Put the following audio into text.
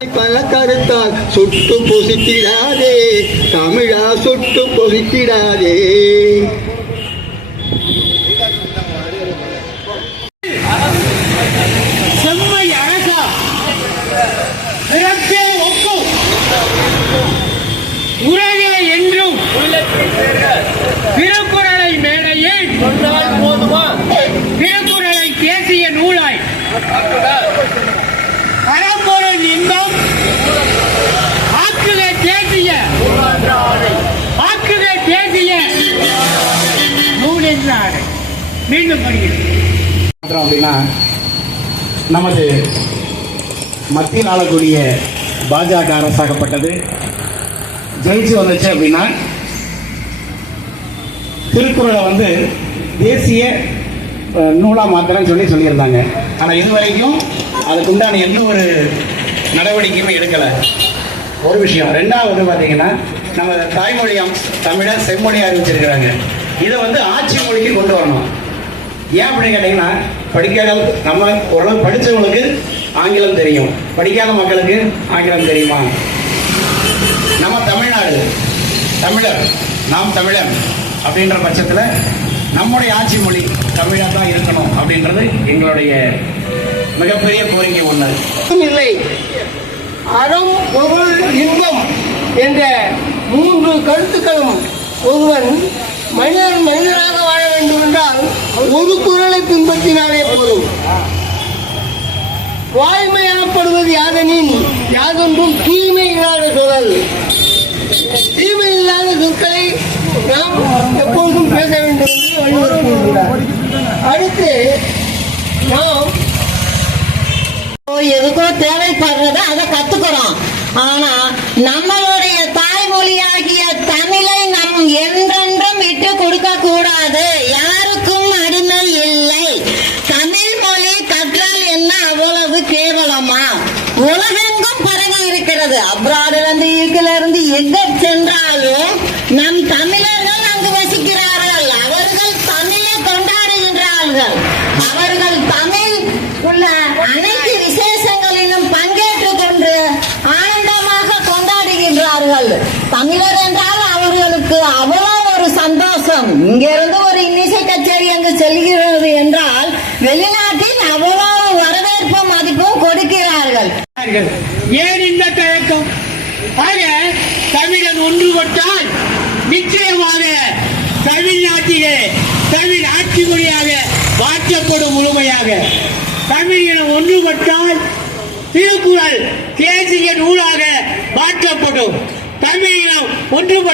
பல கருத்தால் சுட்டு பொசித்திடாதே தமிழா, சுட்டு பொசித்திடாதே. செம்மை அழகா பிறப்பே ஒக்கும் உறவே என்றும் பிறப்புரளை மேடையில் பிறப்புரளை தேசிய நூலாய் பரம்பொருள் இன்பம் ஆக்குக தேசிய நூல் என்ற ஆடை. மீண்டும் படிக்கிறேன் அப்படின்னா நமது மத்தியில் ஆளக்கூடிய பாஜக அரசாகப்பட்டது ஜெயிச்சு வந்துச்சு அப்படின்னா திருக்குறளை தேசிய நூலாக மாத்திரன்னு சொல்லியிருந்தாங்க. ஆனால் இதுவரைக்கும் அதுக்கு உண்டான எந்த ஒரு நடவடிக்கையுமே எடுக்கலை. ஒரு விஷயம். ரெண்டாவது பார்த்தீங்கன்னா நம்ம தாய்மொழியாம் தமிழை செம்மொழியாக அறிவிச்சிருக்கிறாங்க. இதை ஆட்சி மொழிக்கு கொண்டு வரணும். ஏன் அப்படின்னு கேட்டீங்கன்னா, படிக்காத நம்ம ஓரளவு படித்தவங்களுக்கு ஆங்கிலம் தெரியும், படிக்காத மக்களுக்கு ஆங்கிலம் தெரியுமா? நம்ம தமிழ்நாடு தமிழர், நாம் தமிழன் அப்படின்ற பட்சத்தில் நம்முடைய ஆட்சி மொழி தமிழாக தான் இருக்கணும் அப்படின்றது எங்களுடைய மிகப்பெரிய கோரிக்கை. ஒன்று இல்லை, அறம் பொருள் இன்பம் என்ற 3 கருத்துக்களும் ஒருவன் மனிதராக வாழ வேண்டும் என்றால் ஒரு குறளை பின்பற்றினாலே போதும். வாய்மை எனப்படுவது யாதெனின் யாதொன்றும் தீமை இல்லாத சொல். தீமை இல்லாத சொற்களை நாம் எப்போதும் பேச வேண்டும் என்று வலியுறுத்துகிறார். அடுத்து நாம் எதுக்கோ தேவைப்படுறத அதை கத்துக்கிறோம். ஆனா நம்மளுடைய தாய்மொழியாகிய தமிழை நம் என்றென்றும் விட்டு கொடுக்க கூடாது. யாருக்கும் அடிமை இல்லை. தமிழ் மொழி கற்றால் என்ன அவ்வளவு கேவலமா? உலகெங்கும் பரவி இருக்கிறது. அப்ராடிலிருந்து ஈக்கிலிருந்து எங்க சென்றாலும் நம் தமிழர்கள் அங்கு வசிக்கிறார்கள். அவர்கள் தமிழை கொண்டாடுகின்றார்கள். அவர்கள் தமிழ் உள்ள அனைத்து விசேஷங்களிலும் பங்கேற்றுக் கொண்டு ஆனந்தமாக கொண்டாடுகின்றார்கள். தமிழர் என்றால் அவர்களுக்கு அவ்வளவு ஒரு சந்தோஷம். இங்கிருந்து ஒரு இன்னிசை கச்சேரி அங்கு செல்கிறது என்றால் வெளிநாட்டில் அவ்வளவு வரவேற்பு மதிப்பும் கொடுக்கிறார்கள். ஏன் இந்த தயக்கம்? ஆக தமிழன் ஒன்றுபட்டால் நிச்சயமாக தமிழ்நாட்டிலே தமிழ் ஆட்சி மொழியாக மாற்றப்படும். முழுமையாக தமிழினம் ஒன்றுபட்டால் திருக்குறள் தேசிய நூலாக மாற்றப்படும். தமிழினம் ஒன்றுபட்ட